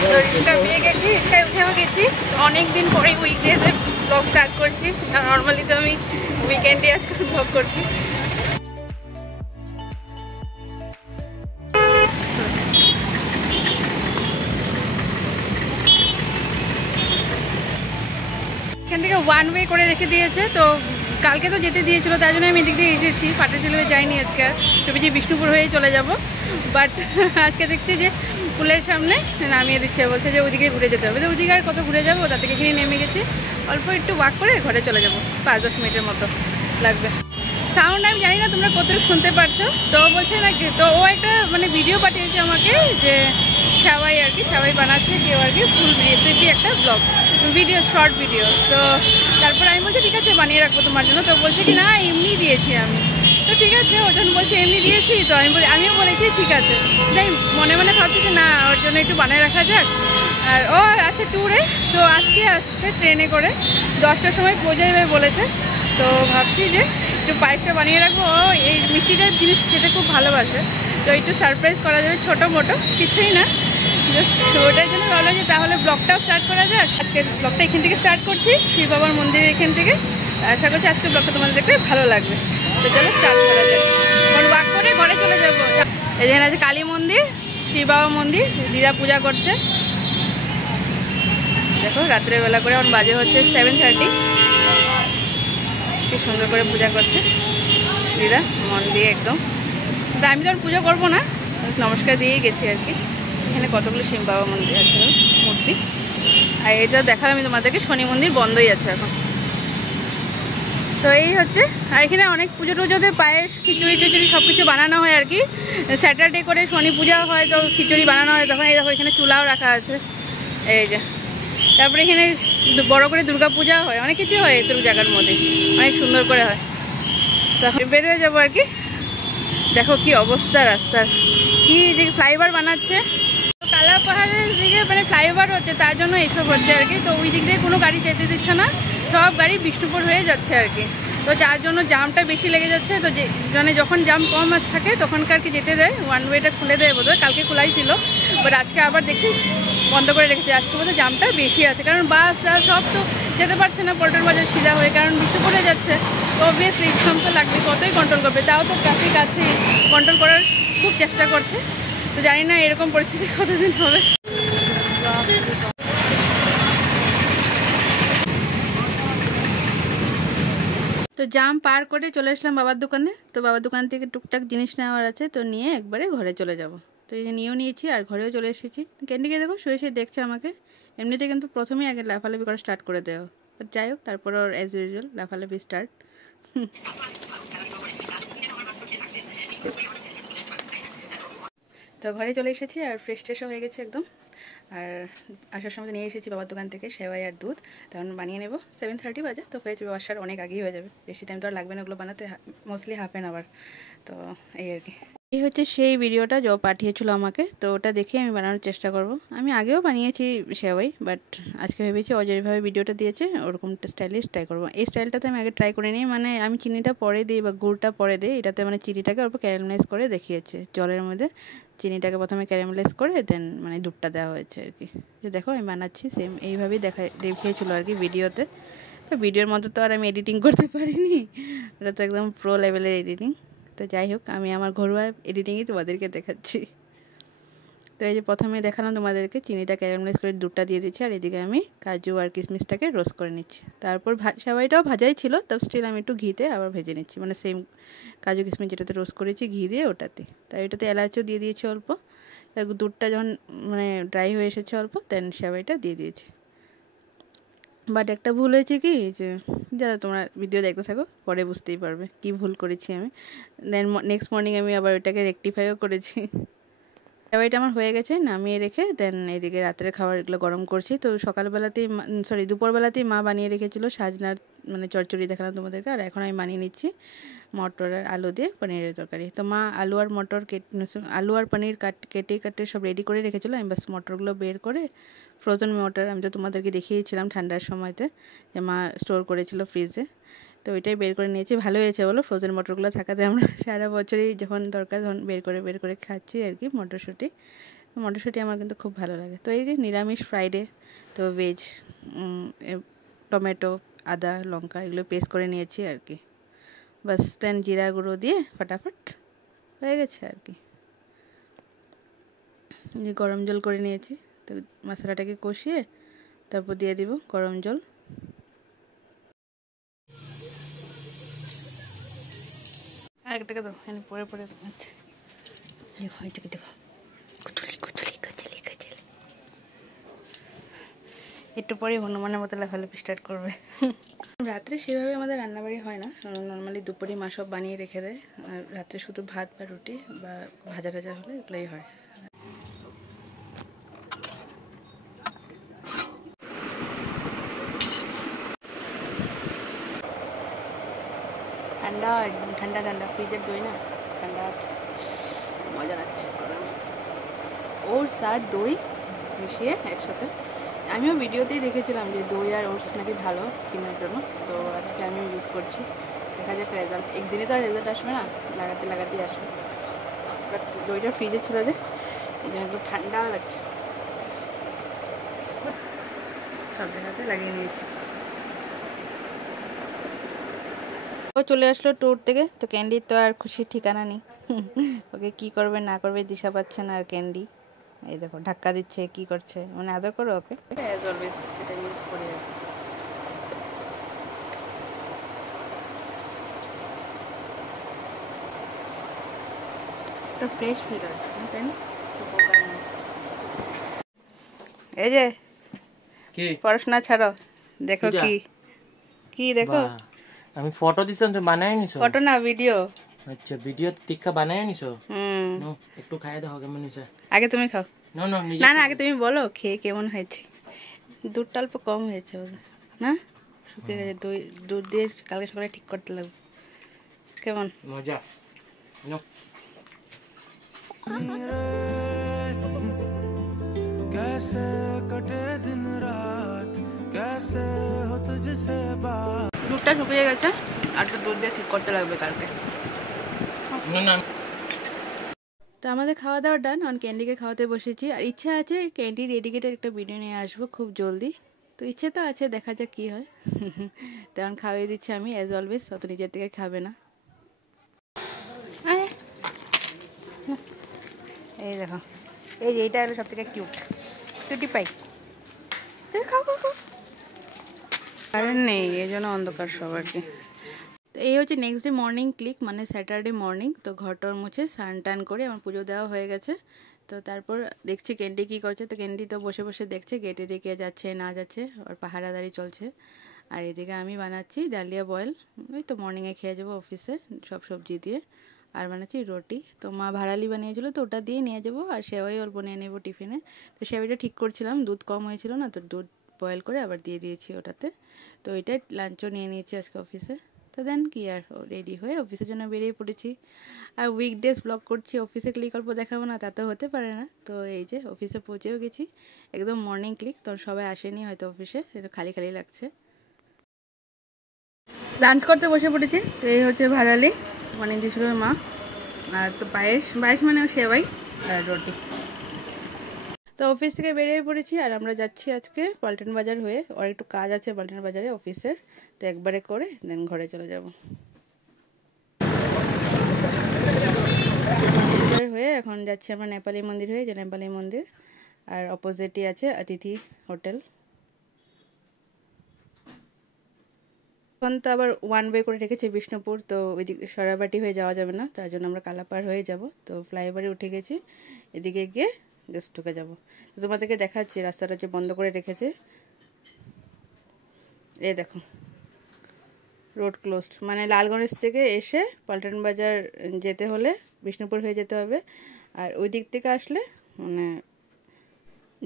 তো রিক্সা পেয়ে গেছি, রিক্সায় উঠেও গেছি। অনেক দিন পরে উইকডেজে ব্লগ স্টার্ট করছি, নর্মালি তো আমি উইকেন্ডে আজকাল ব্লগ করছি। এখান থেকে ওয়ান ওয়ে করে রেখে দিয়েছে, তো কালকে তো যেতে দিয়েছিল, তাই জন্য আমি এদিক দিয়ে এসেছি। ফাটাচিল হয়ে যাইনি আজকে, আর ভেবেছি বিষ্ণুপুর হয়েই চলে যাব, বাট আজকে দেখছি যে পুলের সামনে নামিয়ে দিচ্ছে, বলছে যে ওইদিকে ঘুরে যেতে হবে। তো ওইদিকে আর কত ঘুরে যাবো, তার থেকে এখানে নেমে গেছি, অল্প একটু ওয়াক করে ঘরে চলে যাব, 5-10 মিনিটের মতো লাগবে। সাউন্ড আমি জানি না তোমরা কতটুকু শুনতে পারছো। তো বলছে নাকি, তো ও একটা মানে ভিডিও পাঠিয়েছে আমাকে, যে সেওয়াই আর কি, সেওয়াই বানাচ্ছে কেউ আর কি, ফুল রেসিপি একটা ব্লগ ভিডিও, শর্ট ভিডিও। তো তারপর আমি বলছি ঠিক আছে বানিয়ে রাখবো তোমার জন্য। তো বলছে কি না এমনি দিয়েছি আমি। তো ঠিক আছে, ও যখন বলছে এমনি দিয়েছি, তো আমিও বলেছি ঠিক আছে। তাই মনে মনে ভাবছি যে না ওর জন্য একটু বানিয়ে রাখা যাক। আর ও আছে ট্যুরে, তো আজকে আসছে ট্রেনে করে, 10টার সময় পৌঁছাবে বলেছে। তো ভাবছি যে একটু পায়েসটা বানিয়ে রাখবো, ও এই মিষ্টিটার জিনিস খেতে খুব ভালোবাসে, তো একটু সারপ্রাইজ করা যাবে, ছোটো মোটো কিছুই না, জাস্ট ওটার জন্য ভাবলাম যে তাহলে ব্লগটাও স্টার্ট করা যাক। আজকে ব্লগটা এখান থেকে স্টার্ট করছি, শিব বাবার মন্দিরের এখান থেকে। আশা করছি আজকে ব্লগটা তোমাদের দেখতে ভালো লাগবে। তো চলো স্টার্ট করা যাক, কারণ ওয়াক করে ঘরে চলে যাবো। এখানে আছে কালী মন্দির, শিব বাবা মন্দির, দিদা পূজা করছে। দেখো রাত্রেবেলা করে এখন বাজে হচ্ছে 7:30, কি সুন্দর করে পূজা করছে দিদা মন দিয়ে একদম। তা আমি তো আর পুজো করবো না, নমস্কার দিয়েই গেছি আর কি। এখানে কতগুলো শিব বাবা মন্দির আছে, মূর্তি। আর এটা দেখালাম আমি তোমাদেরকে, শনি মন্দির বন্ধই আছে এখন। তো এই হচ্ছে, আর এখানে অনেক পুজো টুজোতে পায়েস, খিচুড়ি টিচুড়ি সব কিছু বানানো হয় আর কি। স্যাটারডে করে শনি পূজা হয়, তো খিচুড়ি বানানো হয় তখন। এই দেখো এখানে চুলাও রাখা আছে, এই যে। তারপরে এখানে বড় করে দুর্গা পূজা হয়, অনেক কিছু হয় এত জায়গার মধ্যে, অনেক সুন্দর করে হয়। তো বের হয়ে যাবো আর কি। দেখো কি অবস্থা রাস্তার, কি যে ফ্লাইওভার বানাচ্ছে, কালা পাহাড়ের দিকে মানে ফ্লাইওভার হচ্ছে, তার জন্য এসব হচ্ছে আর কি। তো ওই দিক দিয়ে কোনো গাড়ি যেতে দিচ্ছে না, সব গাড়ি বিষ্ণুপুর হয়ে যাচ্ছে আর কি। তো যার জন্য জামটা বেশি লেগে যাচ্ছে। তো যে মানে যখন জাম কম থাকে তখনকার কি যেতে দেয়, ওয়ান ওয়েটা খুলে দেয় বোধহয়, কালকে খোলাই ছিল, বাট আজকে আবার দেখছি বন্ধ করে রেখেছে। আজকে বোধহয় জামটা বেশি আছে, কারণ বাস সব তো যেতে পারছে না পল্টন বাজার সিধা হয়ে, কারণ বিষ্ণুপুরে যাচ্ছে। তো অবভিয়াসলি জাম তো লাগবে, কতই কন্ট্রোল করবে। তাও তো ট্রাফিক আছে, কন্ট্রোল করার খুব চেষ্টা করছে। তো জানি না এরকম পরিস্থিতি কতদিন হবে। তো জাম পার করে চলে আসলাম বাবার দোকানে। তো বাবার দোকান থেকে টুকটাক জিনিস নেওয়ার আছে, তো নিয়ে একবারে ঘরে চলে যাব। তো এই যে নিয়েও নিয়েছি, আর ঘরেও চলে এসেছি। ক্যান্ডিকে দেখো শুয়ে শুয়ে দেখছে আমাকে। এমনিতে কিন্তু প্রথমেই আগে লাফালাফি করা স্টার্ট করে দেওয়া, বাট যাই হোক, তারপর ওর অ্যাজ ইউজুয়াল লাফালাফি স্টার্ট। তো ঘরে চলে এসেছি, আর ফ্রেশ ট্রেশও হয়ে গেছে একদম। আর আসার সময় নিয়ে এসেছি বাবার দোকান থেকে সেওয়াই আর দুধ, তখন বানিয়ে নেব। 7:30 বাজে, তো হয়ে যাবে, আসার অনেক আগেই হয়ে যাবে, বেশি টাইম তো আর লাগবে না ওগুলো বানাতে, মোস্টলি হাফ অ্যান আওয়ার। তো এই আর কি, এই হচ্ছে সেই ভিডিওটা যে পাঠিয়েছিল আমাকে, তো ওটা দেখে আমি বানানোর চেষ্টা করব। আমি আগেও বানিয়েছি সেওয়াই, বাট আজকে ভেবেছি ও যেভাবে ভিডিওটা দিয়েছে ওরকম স্টাইলিশ ট্রাই করবো। এই স্টাইলটাতে আমি আগে ট্রাই করে নিই, মানে আমি চিনিটা পরে দিই বা গুড়টা পরে দিই, এটাতে মানে চিনিটাকে অল্প ক্যারামেলাইজ করে দেখিয়েছে জলের মধ্যে। চিনিটাকে প্রথমে ক্যারামেলাইজ করে দেন মানে দুধটা দেওয়া হয়েছে আর কি। যে দেখো আমি বানাচ্ছি সেম এইভাবেই দেখিয়েছিল আর কি ভিডিওতে। তো ভিডিওর মধ্যে তো আর আমি এডিটিং করতে পারিনি, ওটা তো একদম প্রো লেভেলের এডিটিং। তো যাই হোক, আমি আমার ঘরোয়া এডিটিংই তোমাদেরকে দেখাচ্ছি। তো এই যে প্রথমে দেখালাম তোমাদেরকে, চিনিটা ক্যারামেলাইজ করে দুধটা দিয়ে দিচ্ছি, আর এদিকে আমি কাজু আর কিশমিশটাকে রোস্ট করে নিচ্ছি। তারপর সেওয়াইটাও ভাজাই ছিল, তবে স্টিল আমি একটু ঘিতে আবার ভেজে নিচ্ছি, মানে সেম কাজু কিশমিশ যেটাতে রোস্ট করেছি ঘি দিয়ে ওটাতে। তাই এটাতে এলাচও দিয়ে দিয়েছি অল্প। দুধটা যখন মানে ড্রাই হয়ে এসেছে অল্প, দেন সেওয়াইটা দিয়ে দিয়েছি। বাট একটা ভুল হয়েছে কি, যে যারা তোমরা ভিডিও দেখতে থাকো পরে বুঝতেই পারবে কি ভুল করেছি আমি। দেন নেক্সট মর্নিং আমি আবার ওইটাকে রেকটিফাইও করেছি। সেওয়াইটা আমার হয়ে গেছে, নামিয়ে রেখে দেন এদিকে রাত্রে খাবার এগুলো গরম করছি। তো সকালবেলাতেই দুপুরবেলাতেই মা বানিয়ে রেখেছিল সাজনার মানে চচ্চড়ি দেখালাম তোমাদেরকে, আর এখন আমি বানিয়ে নিচ্ছি মটর আর আলু দিয়ে পনিরের তরকারি। তো মা আলু আর মটর আলু আর পনির কেটে সব রেডি করে রেখেছিলো। আমি বাস মটরগুলো বের করে, ফ্রোজেন মটর আমি তো তোমাদেরকে দেখিয়েছিলাম ঠান্ডার সময়তে যে মা স্টোর করেছিল ফ্রিজে, তো ওইটাই বের করে নিয়েছি। ভালো হয়েছে বলো, ফ্রোজেন মটরগুলো থাকাতে আমরা সারা বছরই যখন দরকার তখন বের করে খাচ্ছি আর কি মটরশুঁটি। মটরশুঁটি আমার কিন্তু খুব ভালো লাগে। তো এই যে নিরামিষ ফ্রাইডে, তো ভেজ টমেটো, আদা, লঙ্কা এগুলো পেস্ট করে নিয়েছি আর কি। বাস দেন জিরা গুঁড়ো দিয়ে ফটাফট হয়ে গেছে আর কি। যে গরম জল করে নিয়েছি, তো মশলাটাকে কষিয়ে তারপর দিয়ে দিব গরম জল। আরেকটাকে তো এখানে পরে পরে আচ্ছা দেখো এটাকে দেখো কুচুলি কুচুলি কুচুলি কুচুলি। একটু পরে হনুমানের মতো লাফালাফি স্টার্ট করবে। রাত্রে সেভাবে আমাদের রান্নাবাড়ি হয় না, নর্মালি দুপুরে মা সব বানিয়ে রেখে দেয়। আর রাত্রে শুধু ভাত বা রুটি বা ভাজা টাজা হলে এগুলোই হয়। ঠান্ডা একদম ঠান্ডা ঠান্ডা, ফ্রিজের দই না ঠান্ডা, মজা লাগছে। ওটস আর দই মিশিয়ে একসাথে, আমিও ভিডিওতেই দেখেছিলাম যে দই আর ওটস নাকি ভালো স্কিনের জন্য, তো আজকে আমিও ইউজ করছি। দেখা যাক রেজাল্ট, একদিনে তো আর রেজাল্ট আসবে না, লাগাতে লাগাতেই আসবে। বাট দইটা ফ্রিজে ছিল যে এই জন্য একটু ঠান্ডা লাগছে। সব জায়গাতে লাগিয়ে নিয়েছি। ও চলে আসলো ট্যুর থেকে, তো ক্যান্ডির তো আর খুশির ঠিকানা নেই। ওকে কি করবে না করবে দিশা পাচ্ছে না। আর ক্যান্ডি এই দেখো ধাক্কা দিচ্ছে, কি করছে, মানে আদর করো ওকে। অ্যাজ অলওয়েজ এটা ইউজ করি আর একটা ফ্রেশ ফিল হয়, তাই না? এই যে পড়াশোনা ছাড়ো, দেখো কি কি দেখো। আমি ফটো দিছিলাম, তো বানাই নিছো? ফটো না ভিডিও। আচ্ছা ভিডিও টিকা বানাই নিছো? নো একটু খাইয়ে দাও কেমন হইছে। আগে তুমি খাও। নো নো না না আগে তুমি বলো খেয়ে কেমন হয়েছে। দুধটা অল্প কম হয়েছে না, শুকিয়ে গেছে। দুধ দিয়ে কালকে সকালে ঠিক করতে লাগবে। কেমন মজা? নো कैसे कटे दिन रात कैसे हो तुझसे बात। দুধটা শুকিয়ে গেছে, আর তো দুধ দিয়ে ঠিক করতে লাগবে কালকে। তো আমাদের খাওয়া দাওয়া ডান, অন ক্যান্ডিকে খাওয়াতে বসেছি। আর ইচ্ছা আছে ক্যান্ডি ডেডিকেটেড একটা ভিডিও নিয়ে আসবো খুব জলদি, তো ইচ্ছে তো আছে, দেখা যাক কী হয়। তেমন খাওয়াই দিচ্ছি আমি অ্যাজ অলওয়েজ, অত নিজের থেকে খাবে না। এই দেখো এই যে এইটা হলো সব থেকে কিউট কিউটি পাই। খাও খাও খাও, কারেন্ট নেই এই জন্য অন্ধকার সব আর কি। তো এই হচ্ছে নেক্সট ডে মর্নিং ক্লিক, মানে স্যাটারডে মর্নিং। তো ঘরটর মুছে স্নান টান করে আমার পুজো দেওয়া হয়ে গেছে। তো তারপর দেখছি ক্যান্ডি কী করছে। তো ক্যান্ডি তো বসে বসে দেখছে গেটে দিকে যাচ্ছে না যাচ্ছে, আর পাহারাদারি চলছে। আর এদিকে আমি বানাচ্ছি ডালিয়া বয়েল, ওই তো মর্নিংয়ে খেয়ে যাবো অফিসে সব সবজি দিয়ে। আর বানাচ্ছি রুটি, তো মা ভাড়ালি বানিয়েছিল তো ওটা দিয়ে নিয়ে যাবো। আর সেওয়াই অল্প নিয়ে নেবো টিফিনে। তো সেওয়াইটা ঠিক করছিলাম, দুধ কম হয়েছিল না, তো দুধ বয়েল করে আবার দিয়ে দিয়েছি ওটাতে। তো ওইটা লাঞ্চও নিয়ে নিয়েছি আজকে অফিসে। তো দেন কি আর রেডি হয়ে অফিসের জন্য বেরিয়ে পড়েছি। আর উইকডেজ ব্লগ করছি, অফিসে ক্লিক অল্প দেখাবো না তা তো হতে পারে না। তো এই যে অফিসে পৌঁছেও গেছি, একদম মর্নিং ক্লিক। তো সবাই আসেনি হয়তো অফিসে, এটা খালি খালি লাগছে। লাঞ্চ করতে বসে পড়েছি। তো এই হচ্ছে ভাড়ালি মানে দিশুরের মা, আর তো পায়েস মানে সেওয়াই আর রুটি। তো অফিস থেকে বেরিয়ে পড়েছি, আর আমরা যাচ্ছি আজকে পল্টন বাজার হয়ে। ওর একটু কাজ আছে পল্টন বাজারে অফিসের, তো একবারে করে দেন ঘরে চলে যাব। হয়ে এখন যাচ্ছি আমরা নেপালি মন্দির হয়ে, যে নেপালি মন্দির, আর অপোজিটই আছে অতিথি হোটেল। এখন তো আবার ওয়ান ওয়ে করে রেখেছে বিষ্ণুপুর, তো ওইদিকে সরাবাটি হয়ে যাওয়া যাবে না, তার জন্য আমরা কালাপাড় হয়ে যাব। তো ফ্লাইওভারে উঠে গেছি, এদিকে গিয়ে জাস্ট ঢুকে যাবো। তো তোমাদেরকে দেখাচ্ছি রাস্তাটা যে বন্ধ করে রেখেছে, এই দেখো রোড ক্লোজড। মানে লালগঞ্জ থেকে এসে পল্টন বাজার যেতে হলে বিষ্ণুপুর হয়ে যেতে হবে, আর ওই দিক থেকে আসলে মানে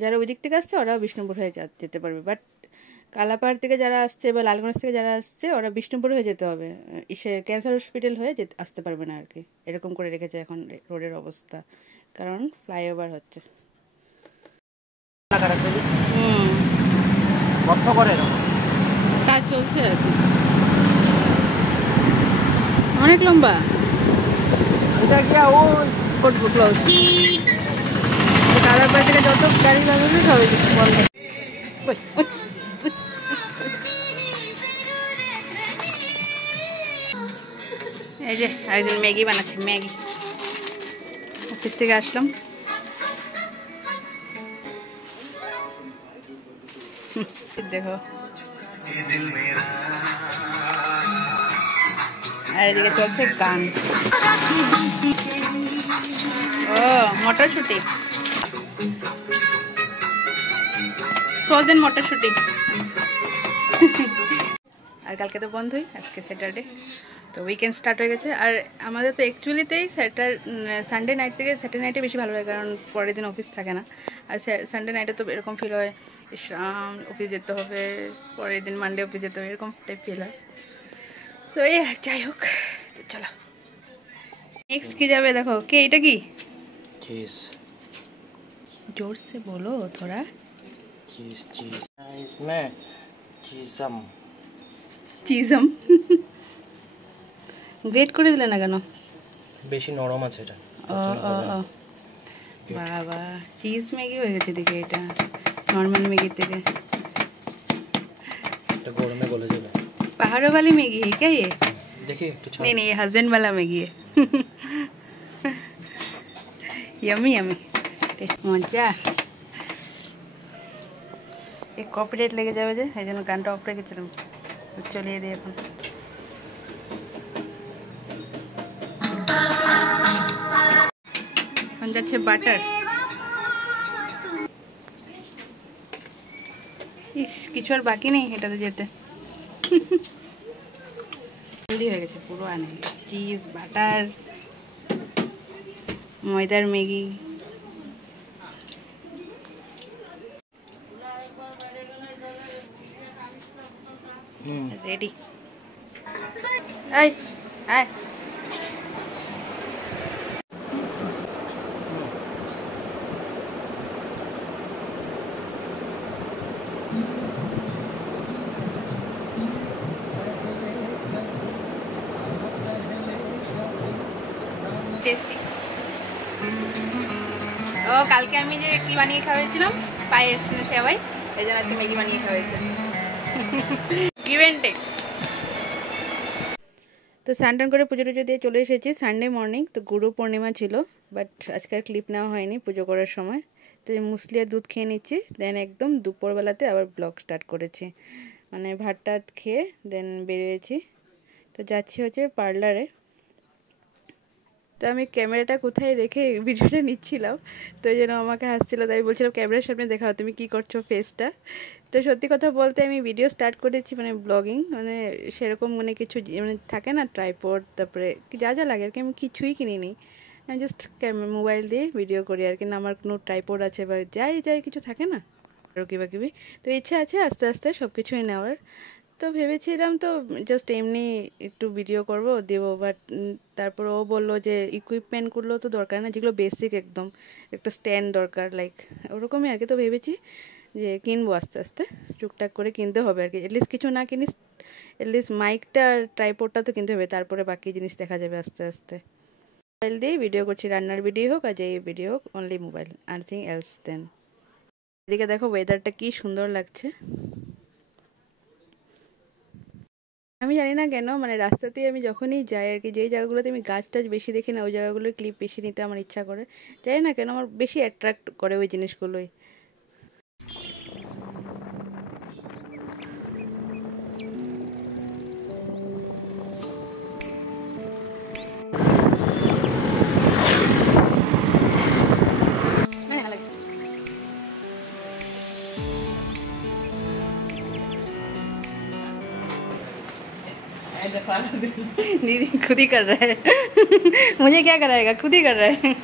যারা ওই দিক থেকে আসছে ওরাও বিষ্ণুপুর হয়ে যেতে পারবে। বাট কালাপাড় থেকে যারা আসছে বা লালগঞ্জ থেকে যারা আসছে ওরা বিষ্ণুপুর হয়ে যেতে হবে, ক্যান্সার হসপিটাল হয়ে আসতে পারবে না আর কি। এরকম করে রেখেছে এখন রোডের অবস্থা, কারণ ফ্লাইওভার হচ্ছে। কাজ চলছে আর কি, অনেক লম্বা। কালার গাড়ি বাজাবে সবাই কিছু বন্ধ। এই যে আরেকজন ম্যাগি বানাচ্ছে, ম্যাগি। অফিস থেকে আসলাম, দেখো। আর এদিকে চলছে গান। ও মটরশুটি, ফ্রোজেন মটরশুটি। আর কালকে তো বন্ধই, আজকে স্যাটারডে, তো উইকেন্ড স্টার্ট হয়ে গেছে। আর আমাদের তো অ্যাকচুয়ালিতেই সানডে নাইট থেকে স্যাটারডে নাইটে বেশি ভালো লাগে, কারণ পরের দিন অফিস থাকে না। আর সানডে নাইটে তো এরকম ফিল হয়, অফিস যেতে হবে, পরের দিন মানডে অফিস যেতে হবে, এরকম টাইপ ফিল হয়। তো এই যাই হোক, চলো নেক্সট কি যাবে দেখো। কে এটা? কি चीज जोर से बोलो थोड़ा। चीज चीज इसमें चीजम চিজম গ্রেট করে দিলে না কেন? বেশি নরম আছে এটা। ও ও ও বাবা, চিজ ম্যাগি হয়ে গেছে দেখে, এটা নর্মাল ম্যাগির থেকে। এটা গরমে গলে যাবে। पहाड़ों वाली मैगी है क्या ये? देखिए तो नहीं नहीं, ये हस्बैंड वाला मैगी है। यम्मी यम्मी, टेस्ट मजा। एक कॉपीराइट लेके जावे जे, এই জন্য গানটা অফ রেখেছিলাম, চলিয়ে দিই এখন। এখন যাচ্ছে বাটার। ইস, কিছু আর বাকি নেই এটাতে যেতে। জলদি হয়ে গেছে পুরো। আনে চিজ, বাটার, ময়দার ম্যাগি। রেডি। এই আয়, টেস্টি। ও কালকে আমি যে কি বানিয়ে খাওয়াইছিলাম, পায়েস সেবাই, এই জন্য আজকে ম্যাগি বানিয়ে খাওয়াইছে। ইভেন্টে তো স্নান টান করে পুজো টুজো দিয়ে চলে এসেছি। সানডে মর্নিং, তো গুরু পূর্ণিমা ছিল, বাট আজকে আর ক্লিপ নেওয়া হয়নি পুজো করার সময়। তো মুসলি আর দুধ খেয়ে নিচ্ছি, দেন একদম দুপুরবেলাতে আবার ব্লগ স্টার্ট করেছি, মানে ভাত টাত খেয়ে দেন বেরিয়েছি। তো যাচ্ছি হচ্ছে পার্লারে। তো আমি ক্যামেরাটা কোথায় রেখে ভিডিওটা নিচ্ছিলাম, তো এই জন্য আমাকে হাসছিলো, তাই বলছিলাম ক্যামেরার সামনে দেখাও তুমি কি করছো ফেসটা। তো সত্যি কথা বলতে আমি ভিডিও স্টার্ট করেছি, মানে ব্লগিং, মানে সেরকম মানে কিছু মানে থাকে না ট্রাইপড, তারপরে যা যা লাগে আর কি, আমি কিছুই কিনিনি। আমি জাস্ট মোবাইল দিয়ে ভিডিও করি আর কি, না আমার কোনো ট্রাইপড আছে বা যাই যাই কিছু থাকে না আরও কিবা তো ইচ্ছা আছে আস্তে আস্তে সব কিছুই নেওয়ার। তো ভেবেছিলাম তো জাস্ট এমনি একটু ভিডিও করব দেবো, বাট তারপর ও বললো যে ইকুইপমেন্টগুলো তো দরকার না, যেগুলো বেসিক একদম, একটা স্ট্যান্ড দরকার, লাইক ওরকমই আর কি। তো ভেবেছি যে কিনবো আস্তে আস্তে, টুকটাক করে কিনতে হবে আর কি, অ্যাটলিস্ট কিছু না কিনিস, অ্যাটলিস্ট মাইকটা ট্রাইপডটা তো কিনতে হবে, তারপরে বাকি জিনিস দেখা যাবে আস্তে আস্তে। মোবাইল দিয়েই ভিডিও করছি, রান্নার ভিডিও হোক আর যেই ভিডিও হোক, অনলি মোবাইল, নাথিং এলস। দেন এদিকে দেখো ওয়েদারটা কি সুন্দর লাগছে। আমি জানি না কেন, মানে রাস্তাতেই আমি যখনই যাই আর কি, যেই জায়গাগুলোতে আমি গাছ টাছ বেশি দেখি না, ওই জায়গাগুলোর ক্লিপ বেশি নিতে আমার ইচ্ছা করে। জানি না কেন, আমার বেশি অ্যাট্রাক্ট করে ওই জিনিসগুলোই। दीदी खुद ही कर रहा है। मुझे क्या कराएगा, खुद ही कर रहा है।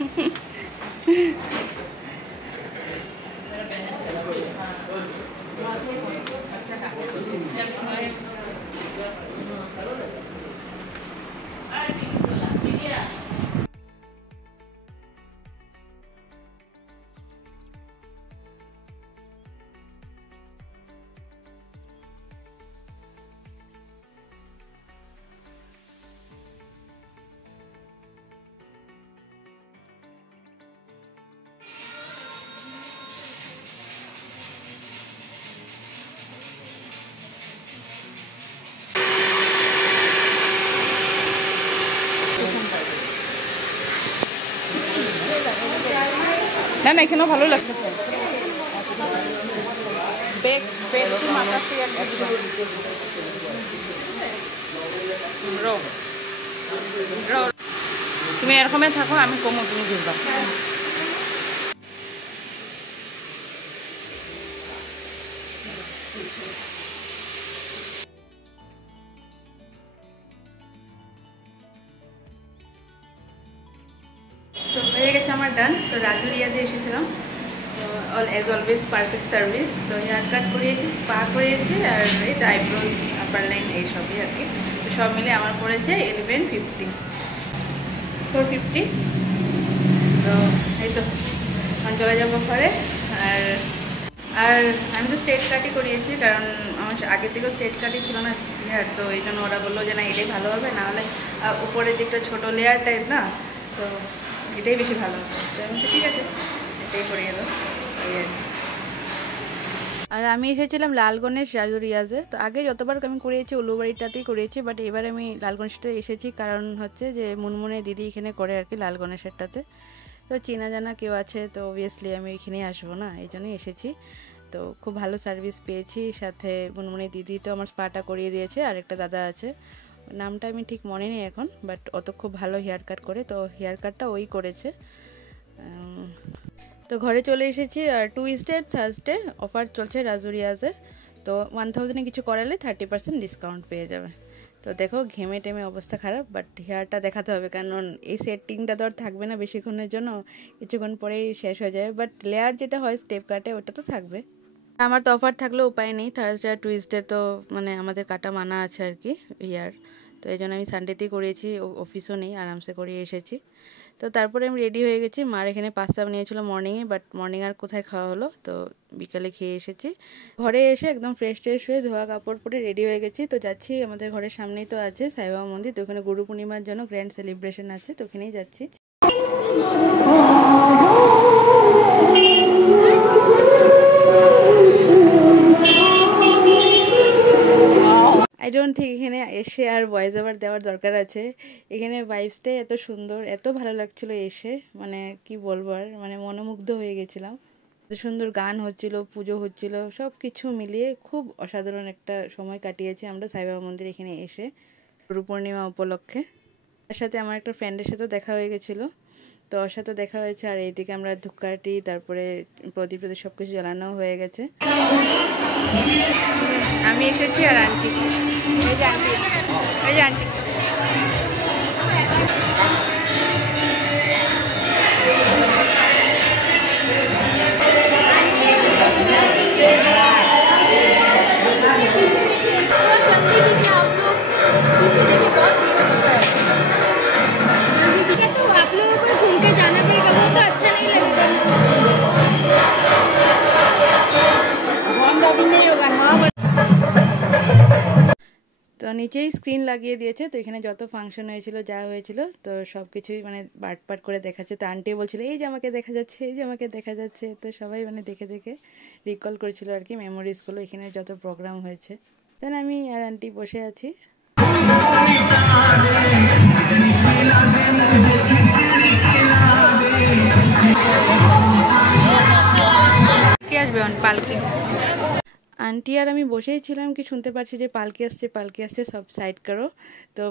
না না এখানেও ভালো লাগতেছে বেক বেক টু মাকাসি আর রো রো তুমি এরকমই থাকো আমি কমো তুমি ঘুরবা তো হয়ে গেছে আমার ডান তো রাজু রিয়াজে এসেছিলাম তো অ্যাজ অলওয়েজ পারফেক্ট সার্ভিস তো হেয়ার কাট করিয়েছি স্পা করিয়েছি আর এটা আইব্রোজ আপার লাইন এইসবই আর কি তো সব মিলে আমার পড়েছে 1150 450 তো এই তো এখন চলে যাবো ঘরে আর আর আমি তো স্ট্রেট কাটই করিয়েছি কারণ আমার আগে থেকেও স্ট্রেট কাটই ছিল না হেয়ার তো এই জন্য ওরা বললো যে না এটাই ভালো হবে নাহলে উপরে যে একটা ছোটো লেয়ার টাইপ না তো এটাই বেশি ভালো হবে তো আমি তো ঠিক আছে এটাই করিয়ে দেবো আর আমি এসেছিলাম লালগণেশ রাজু রিয়াজে তো আগে যতবার আমি করিয়েছি উলুবাড়িটাতেই করিয়েছি বাট এবার আমি লালগণেশটা এসেছি কারণ হচ্ছে যে মুনমুনে দিদি এখানে করে আর কি লালগণেশেরটাতে তো চেনা জানা কেউ আছে তো অবভিয়াসলি আমি এখানেই আসবো না এই জন্যই এসেছি তো খুব ভালো সার্ভিস পেয়েছি সাথে মুনমুনে দিদি তো আমার স্পাটা করিয়ে দিয়েছে আর একটা দাদা আছে নামটা আমি ঠিক মনে নেই এখন বাট অত খুব ভালো হেয়ার কাট করে তো হেয়ার কাটটা ওই করেছে তো ঘরে চলে এসেছি আর টুইসডে থার্সডে অফার চলছে রাজু রিয়াজে তো 1000 কিছু করালে 30% ডিসকাউন্ট পেয়ে যাবে তো দেখো ঘেমে টেমে অবস্থা খারাপ বাট হেয়ারটা দেখাতে হবে কারণ এই সেটিংটা তো আর থাকবে না বেশিক্ষণের জন্য কিছুক্ষণ পরেই শেষ হয়ে যাবে বাট লেয়ার যেটা হয় স্টেপ কাটে ওটা তো থাকবে আমার তো অফার থাকলেও উপায় নেই থার্সডে আর টুইসডে তো মানে আমাদের কাটা মানা আছে আর কি ইয়ার তো এই জন্য আমি সানডেতেই করিয়েছি অফিসও নেই আরামসে করিয়ে এসেছি তো তারপরে আমি রেডি হয়ে গেছি মার এখানে পাস্তা বানিয়েছিল মর্নিংয়ে বাট মর্নিং আর কোথায় খাওয়া হলো তো বিকালে খেয়ে এসেছি ঘরে এসে একদম ফ্রেশ ট্রেশ হয়ে ধোয়া কাপড় পরে রেডি হয়ে গেছি তো যাচ্ছি আমাদের ঘরের সামনেই তো আছে সাইবাবা মন্দির তো ওখানে গুরু পূর্ণিমার জন্য গ্র্যান্ড সেলিব্রেশন আছে তো ওখানেই যাচ্ছি আই ডোন্ট থিঙ্ক এখানে এসে আর ভয়েস ওভার দেওয়ার দরকার আছে এখানে ভাইবসটাই এত সুন্দর এত ভালো লাগছিল এসে মানে কি বলবো আর মানে মনোমুগ্ধ হয়ে গেছিলাম এত সুন্দর গান হচ্ছিল পুজো হচ্ছিল সব কিছু মিলিয়ে খুব অসাধারণ একটা সময় কাটিয়েছি আমরা সাইবাবা মন্দির এখানে এসে গুরু পূর্ণিমা উপলক্ষে তার সাথে আমার একটা ফ্রেন্ডের সাথেও দেখা হয়ে গেছিলো তো ওর সাথে দেখা হয়েছে আর এইদিকে আমরা ধূপকাঠি তারপরে প্রদীপ প্রদীপ সব কিছু জ্বালানো হয়ে গেছে আমি এসেছি আর আন্টি এই যে আন্টি এই যে আন্টি তো নিচেই স্ক্রিন লাগিয়ে দিয়েছে তো এখানে যত ফাংশন হয়েছিল যা হয়েছিল তো সব কিছুই মানে পাট করে দেখাচ্ছে তো আন্টি বলছিল এই যে আমাকে দেখা যাচ্ছে এই যে আমাকে দেখা যাচ্ছে তো সবাই মানে দেখে দেখে রিকল করেছিল আর কি মেমোরিজগুলো এখানে যত প্রোগ্রাম হয়েছে দেন আমি আর আন্টি বসে আছি কে আসবে পালকি আন্টি আর আমি বসেই ছিলাম কি শুনতে পারছি যে পালকি আসছে সব সাইড করো তো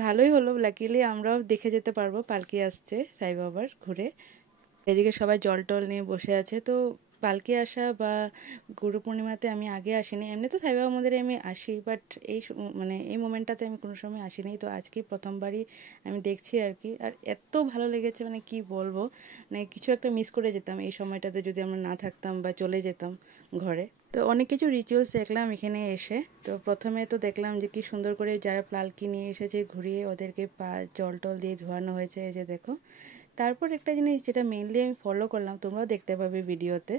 ভালোই হলো লাকিলি আমরাও দেখে যেতে পারবো পালকি আসছে সাই বাবার ঘুরে এদিকে সবাই জল টল নিয়ে বসে আছে তো পালকি আসা বা গুরু পূর্ণিমাতে আমি আগে আসিনি এমনি তো সাই বাবার মন্দিরে আমি আসি বাট এই মানে এই মোমেন্টটাতে আমি কোনো সময় আসিনি তো আজকে প্রথমবারই আমি দেখছি আর কি আর এত ভালো লেগেছে মানে কি বলবো মানে কিছু একটা মিস করে যেতাম এই সময়টাতে যদি আমরা না থাকতাম বা চলে যেতাম ঘরে তো অনেক কিছু রিচুয়ালস দেখলাম এখানে এসে তো প্রথমে তো দেখলাম যে কি সুন্দর করে যারা পালকি নিয়ে এসেছে ঘুরিয়ে ওদেরকে পা জল টল দিয়ে ধোয়ানো হয়েছে এই যে দেখো তারপর একটা জিনিস যেটা মেনলি আমি ফলো করলাম তোমরাও দেখতে পাবে ভিডিওতে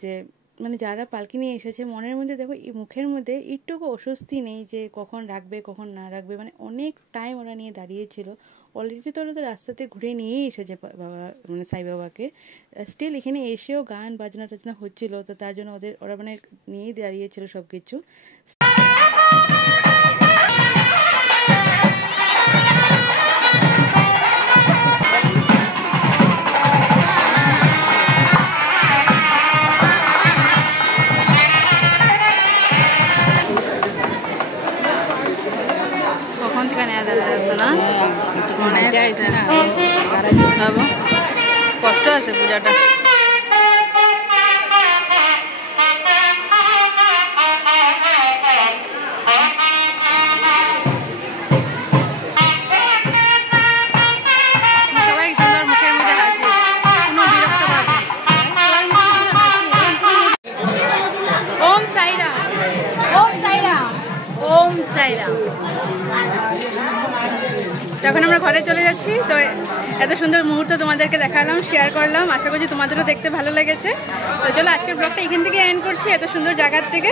যে মানে যারা পালকি নিয়ে এসেছে মনের মধ্যে দেখো মুখের মধ্যে একটুকু অস্বস্তি নেই যে কখন রাখবে কখন না রাখবে মানে অনেক টাইম ওরা নিয়ে দাঁড়িয়েছিল অলরেডি তো ওরা তো রাস্তাতে ঘুরে নিয়েই এসেছে বাবা মানে সাই বাবাকে স্টিল এখানে এসেও গান বাজনা টাজনা হচ্ছিলো তো তার জন্য ওরা মানে নিয়েই দাঁড়িয়েছিল সব কিছু আছে পূজাটা। সবাই সুন্দর মুখের মধ্যে হাসি, কোনো বিরক্ত ভাব নেই। ওম সাইরাম, ওম সাইরাম, ওম সাইরাম। তখন আমরা ঘরে চলে যাচ্ছি। তো এত সুন্দর মুহূর্ত তোমাদেরকে দেখালাম, শেয়ার করলাম, আশা করছি তোমাদেরও দেখতে ভালো লেগেছে। তো চলো আজকের ব্লগটা এখান থেকে এন্ড করছি, এত সুন্দর জায়গার থেকে।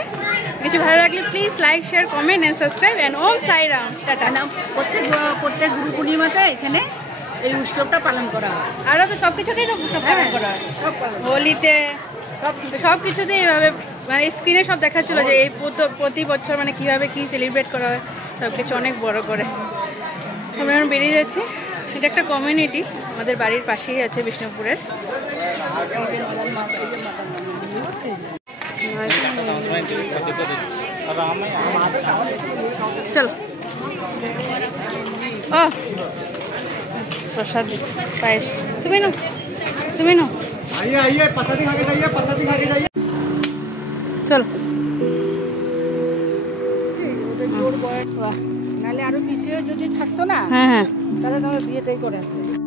কিছু ভালো লাগলে please like, share, comment and subscribe and Om Sairam. Tata. প্রত্যেক গুরু পূর্ণিমাতে এখানে এই উৎসবটা পালন করা হয়। আরও তো সব কিছুতেই তো উৎসব পালন করা হয়, সব পালন, হোলিতে, সব সব কিছুতেই এইভাবে মানে স্ক্রিনে সব দেখাচ্ছিল যে এই প্রতি বছর মানে কীভাবে কী সেলিব্রেট করা হয়, সব কিছু অনেক বড় করে। আমরা এখন বেরিয়ে যাচ্ছি। এটা একটা কমিউনিটি, আমাদের বাড়ির পাশেই আছে বিষ্ণুপুরের। চলো। ও প্রসাদ পায়েস, তুমি নো, তুমি নো। आइए आइए प्रसादी खा के जाइए, प्रसादी खा के जाइए। চলো। ওদের জোর বয়স, নাহলে আরো পিছিয়ে যদি থাকতো না হ্যাঁ হ্যাঁ। তাহলে তোমার বিয়েটাই করে আসতো।